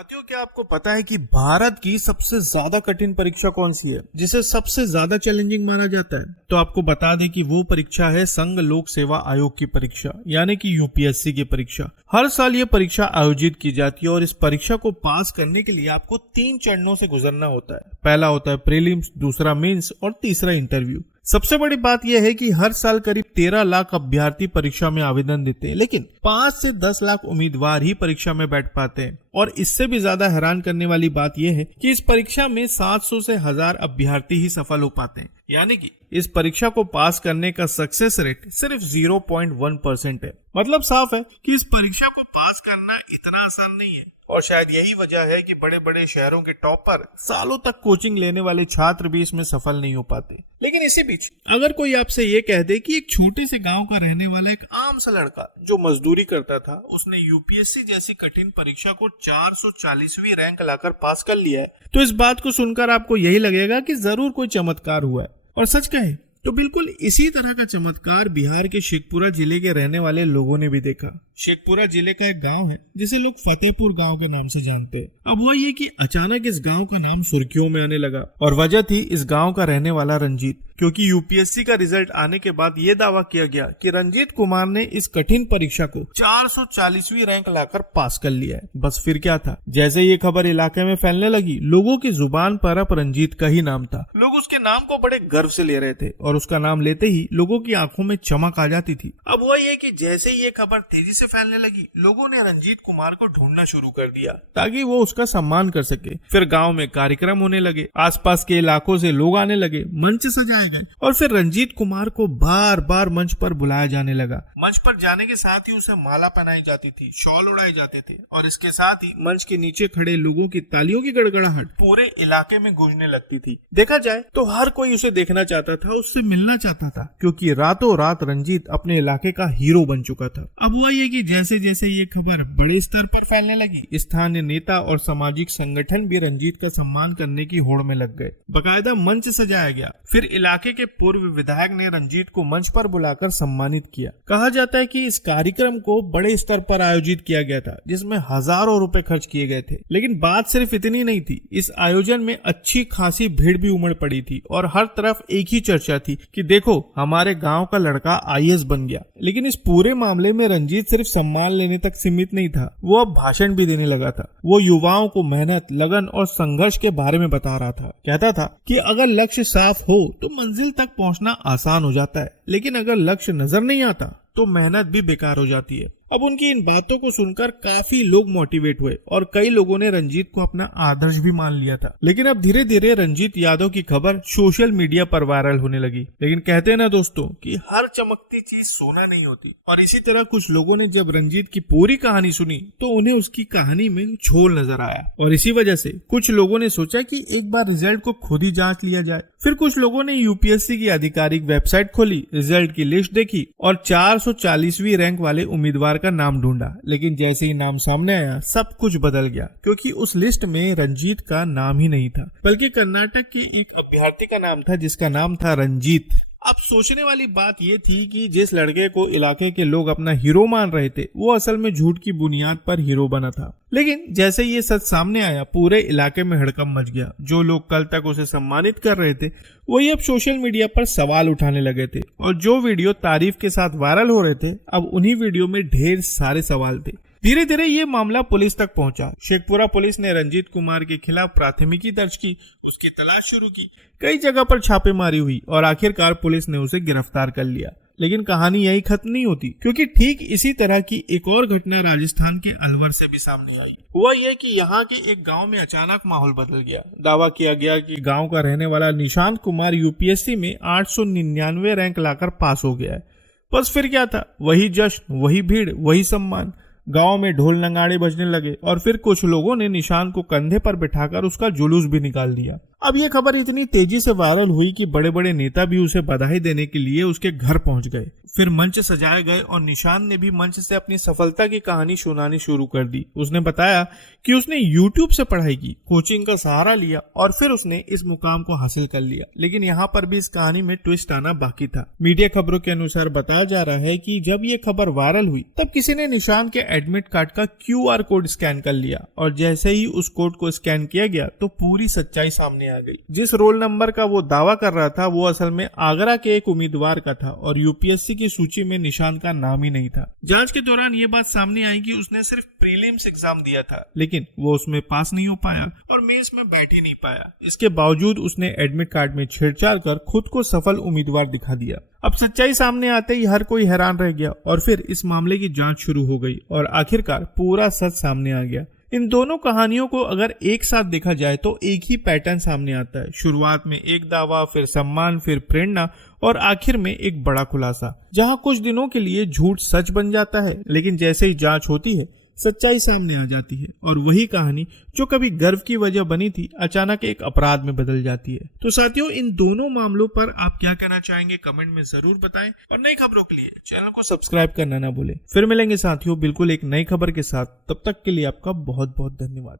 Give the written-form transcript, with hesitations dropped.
साथियों, क्या आपको पता है कि भारत की सबसे ज्यादा कठिन परीक्षा कौन सी है, जिसे सबसे ज्यादा चैलेंजिंग माना जाता है? तो आपको बता दें कि वो परीक्षा है संघ लोक सेवा आयोग की परीक्षा, यानी कि यूपीएससी की परीक्षा। हर साल ये परीक्षा आयोजित की जाती है और इस परीक्षा को पास करने के लिए आपको 3 चरणों से गुजरना होता है। पहला होता है प्रीलिम्स, दूसरा मेंस और तीसरा इंटरव्यू। सबसे बड़ी बात यह है कि हर साल करीब 13 लाख अभ्यर्थी परीक्षा में आवेदन देते हैं, लेकिन 5 से 10 लाख उम्मीदवार ही परीक्षा में बैठ पाते हैं। और इससे भी ज्यादा हैरान करने वाली बात यह है कि इस परीक्षा में 700 से 1000 अभ्यर्थी ही सफल हो पाते हैं, यानी कि इस परीक्षा को पास करने का सक्सेस रेट सिर्फ 0.1% है। मतलब साफ है कि इस परीक्षा को पास करना इतना आसान नहीं है। और शायद यही वजह है कि बड़े बड़े शहरों के टॉपर सालों तक कोचिंग लेने वाले छात्र भी इसमें सफल नहीं हो पाते। लेकिन इसी बीच अगर कोई आपसे ये कह दे कि एक छोटे से गांव का रहने वाला एक आम सा लड़का जो मजदूरी करता था, उसने यूपीएससी जैसी कठिन परीक्षा को 440वीं रैंक लाकर पास कर लिया है, तो इस बात को सुनकर आपको यही लगेगा कि जरूर कोई चमत्कार हुआ है। और सच कहे तो बिल्कुल इसी तरह का चमत्कार बिहार के शेखपुरा जिले के रहने वाले लोगों ने भी देखा। शेखपुरा जिले का एक गांव है जिसे लोग फतेहपुर गांव के नाम से जानते हैं। अब हुआ ये कि अचानक इस गांव का नाम सुर्खियों में आने लगा, और वजह थी इस गांव का रहने वाला रंजीत, क्योंकि यूपीएससी का रिजल्ट आने के बाद ये दावा किया गया कि रंजीत कुमार ने इस कठिन परीक्षा को 440वीं रैंक लाकर पास कर लिया है। बस फिर क्या था, जैसे ये खबर इलाके में फैलने लगी, लोगों की जुबान पर अब रंजीत का ही नाम था। लोग उसके नाम को बड़े गर्व से ले रहे थे और उसका नाम लेते ही लोगों की आंखों में चमक आ जाती थी। अब हुआ ये कि जैसे ही ये खबर तेजी से फैलने लगी, लोगों ने रंजीत कुमार को ढूंढना शुरू कर दिया ताकि वो उसका सम्मान कर सके। फिर गांव में कार्यक्रम होने लगे, आसपास के इलाकों से लोग आने लगे, मंच सजाए गए और फिर रंजीत कुमार को बार बार मंच पर बुलाया जाने लगा। मंच पर जाने के साथ ही उसे माला पहनाई जाती थी, शॉल उड़ाए जाते थे और इसके साथ ही मंच के नीचे खड़े लोगों की तालियों की गड़गड़ाहट पूरे इलाके में गूंजने लगती थी। देखा जाए तो हर कोई उसे देखना चाहता था, उससे मिलना चाहता था, क्योंकि रातों रात रंजीत अपने इलाके का हीरो बन चुका था। अब हुआ ये कि जैसे जैसे ये खबर बड़े स्तर पर फैलने लगी, स्थानीय नेता और सामाजिक संगठन भी रंजीत का सम्मान करने की होड़ में लग गए। बकायदा मंच सजाया गया। फिर इलाके के पूर्व विधायक ने रंजीत को मंच पर बुलाकर सम्मानित किया। कहा जाता है कि इस कार्यक्रम को बड़े स्तर पर आयोजित किया गया था, जिसमें हजारों रुपए खर्च किए गए थे। लेकिन बात सिर्फ इतनी नहीं थी, इस आयोजन में अच्छी खासी भीड़ भी उमड़ पड़ी थी और हर तरफ एक ही चर्चा थी कि देखो हमारे गांव का लड़का आईएएस बन गया। लेकिन इस पूरे मामले में रंजीत सिर्फ सम्मान लेने तक सीमित नहीं था, वो अब भाषण भी देने लगा था। वो युवाओं को मेहनत, लगन और संघर्ष के बारे में बता रहा था। कहता था कि अगर लक्ष्य साफ हो तो मंजिल तक पहुंचना आसान हो जाता है, लेकिन अगर लक्ष्य नजर नहीं आता तो मेहनत भी बेकार हो जाती है। अब उनकी इन बातों को सुनकर काफी लोग मोटिवेट हुए और कई लोगों ने रंजीत को अपना आदर्श भी मान लिया था। लेकिन अब धीरे धीरे रंजीत यादव की खबर सोशल मीडिया पर वायरल होने लगी। लेकिन कहते हैं ना दोस्तों कि हर चमकती चीज सोना नहीं होती, और इसी तरह कुछ लोगों ने जब रंजीत की पूरी कहानी सुनी तो उन्हें उसकी कहानी में झोल नजर आया, और इसी वजह से कुछ लोगों ने सोचा कि एक बार रिजल्ट को खुद ही जांच लिया जाए। फिर कुछ लोगों ने यूपीएससी की आधिकारिक वेबसाइट खोली, रिजल्ट की लिस्ट देखी और 440वीं रैंक वाले उम्मीदवार का नाम ढूंढा। लेकिन जैसे ही नाम सामने आया, सब कुछ बदल गया, क्योंकि उस लिस्ट में रंजीत का नाम ही नहीं था, बल्कि कर्नाटक के एक अभ्यर्थी का नाम था जिसका नाम था रंजीत। अब सोचने वाली बात ये थी कि जिस लड़के को इलाके के लोग अपना हीरो मान रहे थे, वो असल में झूठ की बुनियाद पर हीरो बना था। लेकिन जैसे ये सच सामने आया, पूरे इलाके में हड़कंप मच गया। जो लोग कल तक उसे सम्मानित कर रहे थे, वही अब सोशल मीडिया पर सवाल उठाने लगे थे, और जो वीडियो तारीफ के साथ वायरल हो रहे थे, अब उन्हीं वीडियो में ढेर सारे सवाल थे। धीरे धीरे ये मामला पुलिस तक पहुंचा। शेखपुरा पुलिस ने रंजीत कुमार के खिलाफ प्राथमिकी दर्ज की, उसकी तलाश शुरू की, कई जगह पर छापेमारी हुई और आखिरकार पुलिस ने उसे गिरफ्तार कर लिया। लेकिन कहानी यही खत्म नहीं होती, क्योंकि ठीक इसी तरह की एक और घटना राजस्थान के अलवर से भी सामने आई। हुआ यह कि यहाँ के एक गांव में अचानक माहौल बदल गया। दावा किया गया कि गांव का रहने वाला निशांत कुमार यूपीएससी में 899 रैंक लाकर पास हो गया है। बस फिर क्या था, वही जश्न, वही भीड़, वही सम्मान। गांव में ढोल नगाड़े बजने लगे और फिर कुछ लोगों ने निशांत को कंधे पर बिठाकर उसका जुलूस भी निकाल दिया। अब ये खबर इतनी तेजी से वायरल हुई कि बड़े बड़े नेता भी उसे बधाई देने के लिए उसके घर पहुंच गए। फिर मंच सजाए गए और निशांत ने भी मंच से अपनी सफलता की कहानी सुनानी शुरू कर दी। उसने बताया कि उसने YouTube से पढ़ाई की, कोचिंग का सहारा लिया और फिर उसने इस मुकाम को हासिल कर लिया। लेकिन यहाँ पर भी इस कहानी में ट्विस्ट आना बाकी था। मीडिया खबरों के अनुसार बताया जा रहा है कि जब ये खबर वायरल हुई तब किसी ने निशांत के एडमिट कार्ड का QR कोड स्कैन कर लिया और जैसे ही उस कोड को स्कैन किया गया तो पूरी सच्चाई सामने आ गई। जिस रोल नंबर का वो दावा कर रहा था वो असल में आगरा के एक उम्मीदवार का था और यूपीएससी की सूची में निशांत का नाम ही नहीं था। जांच के दौरान ये बात सामने आई कि उसने सिर्फ प्रीलिम्स एग्जाम दिया था, लेकिन वो उसमें पास नहीं हो पाया और मेंस में बैठ ही नहीं पाया। इसके बावजूद उसने एडमिट कार्ड में छेड़छाड़ कर खुद को सफल उम्मीदवार दिखा दिया। अब सच्चाई सामने आते ही हर कोई हैरान रह गया और फिर इस मामले की जांच शुरू हो गई और आखिरकार पूरा सच सामने आ गया। इन दोनों कहानियों को अगर एक साथ देखा जाए तो एक ही पैटर्न सामने आता है। शुरुआत में एक दावा, फिर सम्मान, फिर प्रेरणा और आखिर में एक बड़ा खुलासा, जहां कुछ दिनों के लिए झूठ सच बन जाता है, लेकिन जैसे ही जांच होती है सच्चाई सामने आ जाती है और वही कहानी जो कभी गर्व की वजह बनी थी अचानक एक अपराध में बदल जाती है। तो साथियों, इन दोनों मामलों पर आप क्या कहना चाहेंगे कमेंट में जरूर बताएं और नई खबरों के लिए चैनल को सब्सक्राइब करना ना भूलें। फिर मिलेंगे साथियों बिल्कुल एक नई खबर के साथ, तब तक के लिए आपका बहुत बहुत धन्यवाद।